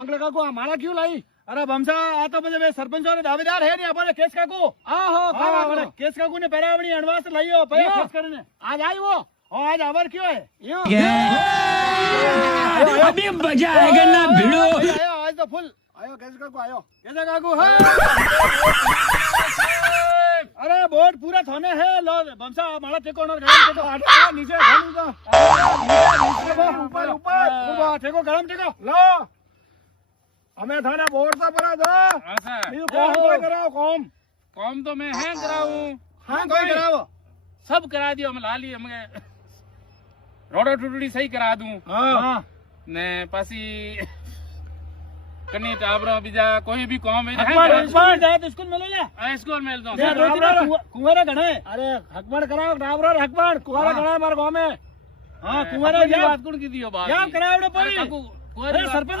Uncle काकू हमारा क्यों लाई? अरे बमसा आ तो मुझे सरपंच वाले दावेदार है नहीं अपने केस काकू। केस काकू ने पहले अपनी एडवांस लाई हो पहले केस करने आज आई वो आज आवर क्यों है? अभी मजा आएगा ना भिड़ो। आयो आज तो फुल आयो केस काकू आयो कैसा काकू है? अरे बोर्ड पूरा थाने है लो बमसा हमारा टेको न गरम टेको नीचे ऊपर ऊपर टेको गरम टेको लो हमें थाना बोर्ड से पड़ा दो। कौन कोई कराओ कौन कॉम तो मैं है कराऊं। हाँ कोई कराओ सब करा दियो हम लाली हमें रोडो टूटड़ी सही करा दूं। हाँ ने पासी कनी टाबरो बीजा कोई भी कॉम है हकमड़ जाए तो स्कूल में ले ले स्कूल में दो कुंवारा गढ़ है। अरे हकमड़ कराओ डाबरो हकमड़ कुंवारा गढ़ है हमारे गांव में। हाँ कुंवारा बात कौन की दियो बात क्या करावड़े पड़ी? अरे सरपंच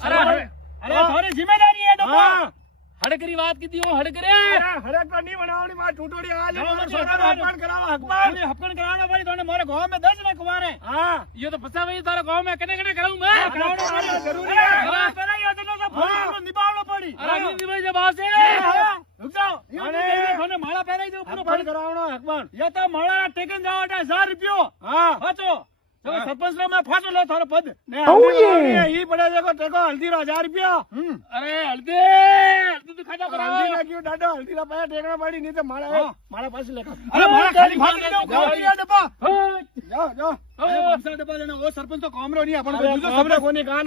अरे थोड़ी जिम्मेदारी है हड़करी बात की दियो हड़करे हड़क तो नहीं बनावनी बात टूटोड़ी आज हकमड़ कराओ हकमड़ कराना पड़ी तोने मोरे गांव में 10 ने कुंवारे। हाँ ये तो फंसा वही तारा गांव में कने कने कराऊं मैं कराना जरूरी है पहले ये तो सब निभावना पड़ी। अरे निभाई जब आसे रुक जाओ थोने माला पहराई दो पूरा फंड करावनो हकमड़ ये तो माला टेकन जाओ 1000 रुपयो। हां हाचो तो सरपंच लो मैं फाटो लो थारो पद ने ई पड़े देखो टेको हल्दी रो 1000 रुपया। अरे हल्दी तो खाता करा हल्दी ना क्यों डाडो हल्दी ला पैसा टेकना पड़ी नहीं तो माला पास लेकर अरे माला खाली फाट दो डब्बा जाओ जाओ अफसर डब्बा देना वो सरपंच तो काम रो नहीं अपन को दूसरा सबरे कोनी कहां